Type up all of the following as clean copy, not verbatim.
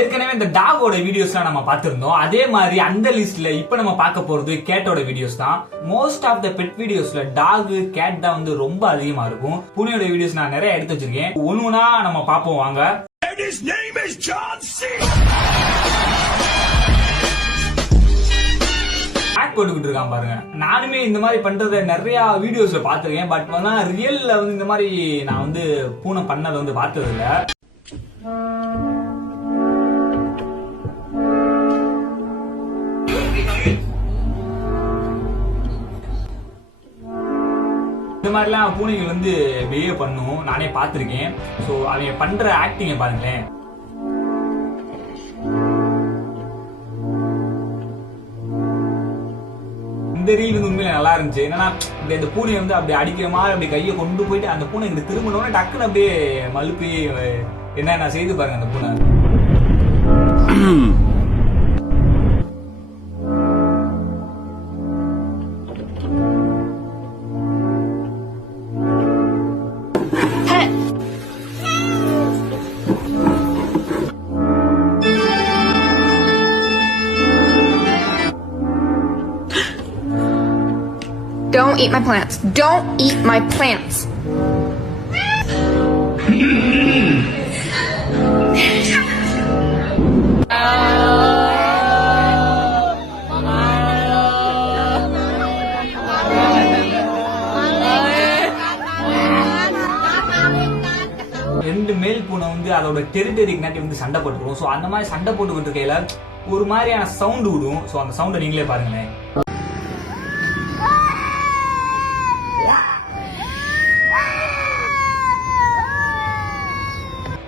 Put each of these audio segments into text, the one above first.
ஏற்கனவே இந்த டாகோட வீடியோஸ்லாம் நம்ம பார்த்திருந்தோம். அதே மாதிரி அந்த லிஸ்ட்ல இப்ப நம்ம பார்க்க போறது கேட்டோட வீடியோஸ் தான். மோஸ்ட் ஆஃப் த பெட் வீடியோஸ்ல டாக் கேட் தான் வந்து ரொம்ப அதிகமா இருக்கும். பூனையோட வீடியோஸ் நான் நிறைய எடுத்து வச்சிருக்கேன். ஒண்ணுனா நம்ம பார்ப்போம் வாங்க. போட்டுக்கிட்டு இருக்கான் பாருங்க. நானுமே இந்த மாதிரி பண்றத நிறைய வீடியோஸ்ல பாத்திருக்கேன். பட் ஆனா ரியல்ல வந்து இந்த மாதிரி நான் வந்து பூனை பண்ணதை வந்து பார்த்தது இல்ல. இந்த மாதிரிலாம் பூனைகள் வந்து பிஹேவ் பண்ணும். நானே பார்த்திருக்கேன். சோ அவங்க பண்ற ஆக்டிங்க பாருங்களேன். இந்த ரீல் வந்து உண்மையில நல்லா இருந்துச்சு. என்னன்னா இந்த பூனையை வந்து அப்படி அடிக்கிற மாதிரி அப்படி கையை கொண்டு போயிட்டு அந்த பூனை இங்க திரும்பணும்னு டக்குன்னு அப்படியே மழுப்பி என்ன செய்து பாருங்க அந்த பூனை. Don't eat my plants. Don't eat my plants. ரெண்டு மேல் பூனை வந்து அதோட டெரிட்டரிக்கு நாட்டி வந்து சண்டை போட்டுரும். ஸோ அந்த மாதிரி சண்டை போட்டுக்கிட்டு இருக்கையில ஒரு மாதிரியான சவுண்ட் விடும். ஸோ அந்த சவுண்டை நீங்களே பாருங்களேன்.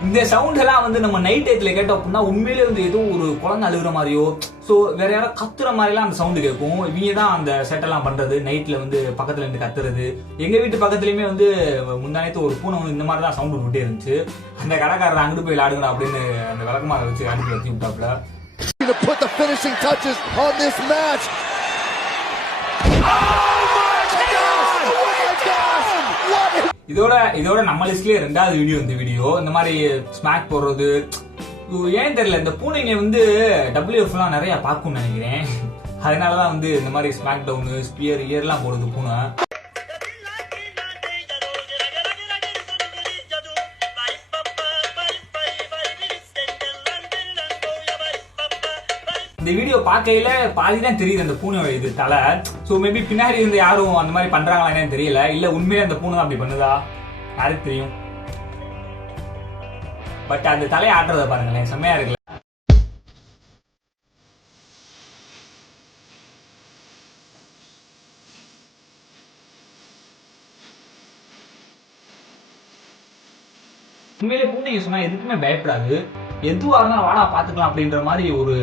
இந்த சவுண்ட் எல்லாம் வந்து நம்ம நைட் டைத்துல கேட்டோம் அப்படின்னா உண்மையிலே வந்து ஏதோ ஒரு குழந்தை அழுகுற மாதிரியோ சோ வேற யாராவது கத்துற மாதிரிலாம் அந்த சவுண்ட் கேட்கும். இவங்க தான் அந்த செட்டெல்லாம் பண்றது. நைட்ல வந்து பக்கத்துல இருந்து கத்துறது. எங்க வீட்டு பக்கத்துலயுமே வந்து முந்தானத்து ஒரு பூனை வந்து இந்த மாதிரி தான் சவுண்ட் விட்டே இருந்துச்சு. அந்த கடைக்காரர் அங்கிட்டு போய் விளையாடுங்க அப்படின்னு அந்த விளக்கமாக வச்சு அனுப்பி வச்சு விட்டாப்ல. இதோட நம்ம லிஸ்ட்லயே ரெண்டாவது வீடியோ இந்த வீடியோ. இந்த மாதிரி ஸ்மாக் போடுறது ஏன் தெரியல. இந்த பூனைங்க வந்து WF எல்லாம் நிறைய பார்க்கும்னு நினைக்கிறேன். அதனாலதான் வந்து இந்த மாதிரி ஸ்மாக் டவுனு ஸ்பியர் இயர்லாம் போடுது பூனை. இந்த வீடியோ பார்க்கையில பாதி தான் தெரியுது அந்த பூனை இது தலை. சோ மேபி பின்னாடி இருந்து யாரும் அந்த மாதிரி பண்றாங்களா தெரியல. இல்ல உண்மையிலே அந்த பூனை தான் அப்படி பண்ணுதா யாருக்கு தெரியும். பட் அந்த தலையை ஆட்டுறத பாருங்களேன், செம்மையா இருக்குல்ல. உண்மையிலே பூனைக்கு சொன்னா எதுக்குமே பயப்படாது. எதுவாக இருந்தாலும் வாடா பாத்துக்கலாம் அப்படின்ற மாதிரி ஒரு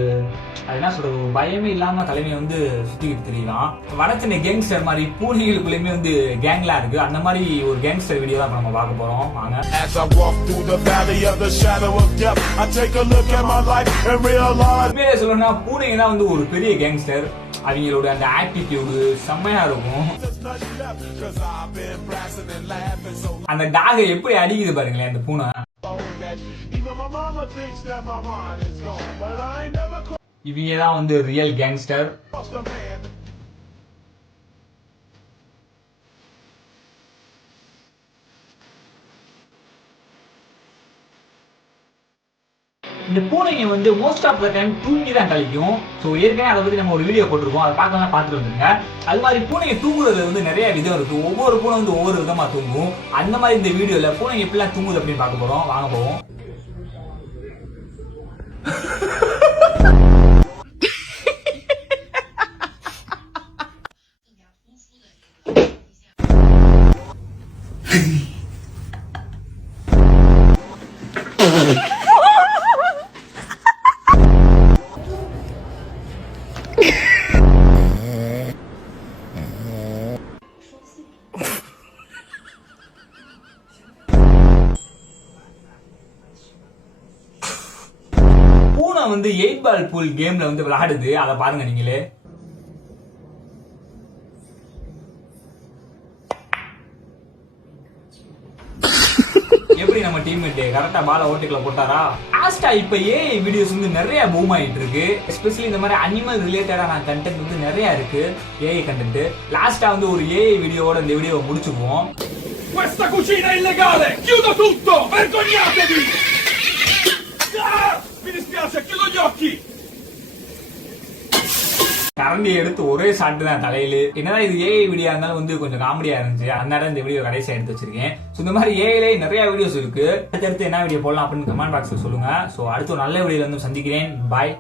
அது என்ன சொல்றது ஒரு பயமே இல்லாம தலைமையை வந்து சுத்திக்கிட்டு தெரியலாம். வடச்சென்னை கேங்ஸ்டர் மாதிரி பூனைகளுக்குள்ளயுமே வந்து கேங்லாம் இருக்கு. அந்த மாதிரி ஒரு கேங்ஸ்டர் வீடியோ தான் நம்ம பார்க்க போறோம் வாங்க. உண்மையிலே சொல்லணும்னா பூனைங்க தான் வந்து ஒரு பெரிய கேங்ஸ்டர். அவங்களோட அந்த ஆட்டிடியூடு செம்மையா இருக்கும். அந்த டாகை எப்படி அடிக்குது பாருங்களேன் அந்த பூனை. இவங்க தான் வந்து ரியல் கேங்ஸ்டர். இந்த பூனைங்க வந்து மோஸ்ட் ஆஃப் த டைம் தூங்கி தான் கழிக்கும். ஸோ ஏற்கனவே அதை பற்றி நம்ம ஒரு வீடியோ போட்டிருக்கோம். அதை பார்க்கலாம் பார்த்துட்டு வந்துருங்க. அது மாதிரி பூனைங்க தூங்குறதுல வந்து நிறைய விதம் இருக்கு. ஒவ்வொரு பூனை வந்து ஒவ்வொரு விதமா தூங்கும். அந்த மாதிரி இந்த வீடியோல பூனைங்க எப்படிலாம் தூங்குது அப்படின்னு பார்க்க போறோம் வாங்க போவோம். வந்து 8 பால் பூல் கேம்ல வந்து விளையாடுது. அதை பாருங்க நீங்களே. எப்படி நம்ம நம்ம டீம்மேட் கரெக்டா பால ஓட்டுக்குள்ள போட்டாரா. லாஸ்டா இப்ப ஏஐ வீடியோஸ் வந்து நிறைய பூம் ஆயிட்டு இருக்கு. எஸ்பெஷலி இந்த மாதிரி அனிமல் ரிலேட்டடான கண்டென்ட் வந்து நிறைய இருக்கு, ஏஐ கண்டென்ட். லாஸ்டா வந்து ஒரு ஏஐ வீடியோவோட இந்த வீடியோவை முடிச்சுக்குவோம். Questa cucina è illegale! Chiudo tutto! Vergognatevi! Ah! Mi dispiace, chiudo gli occhi! கரண்டி எடுத்து ஒரே ஷாட் தான் தலையில. என்னதான் இது ஏஐ வீடியோ இருந்தாலும் வந்து கொஞ்சம் காமெடியா இருந்துச்சு, அதனால இந்த வீடியோ கடைசியா எடுத்து வச்சிருக்கேன். இந்த மாதிரி ஏஐல நிறைய வீடியோஸ் இருக்கு. அடுத்தடுத்து என்ன வீடியோ போடலாம் அப்படின்னு கமெண்ட் பாக்ஸ்ல சொல்லுங்க. அடுத்து ஒரு நல்ல வீடியோல வந்து சந்திக்கிறேன். பாய்.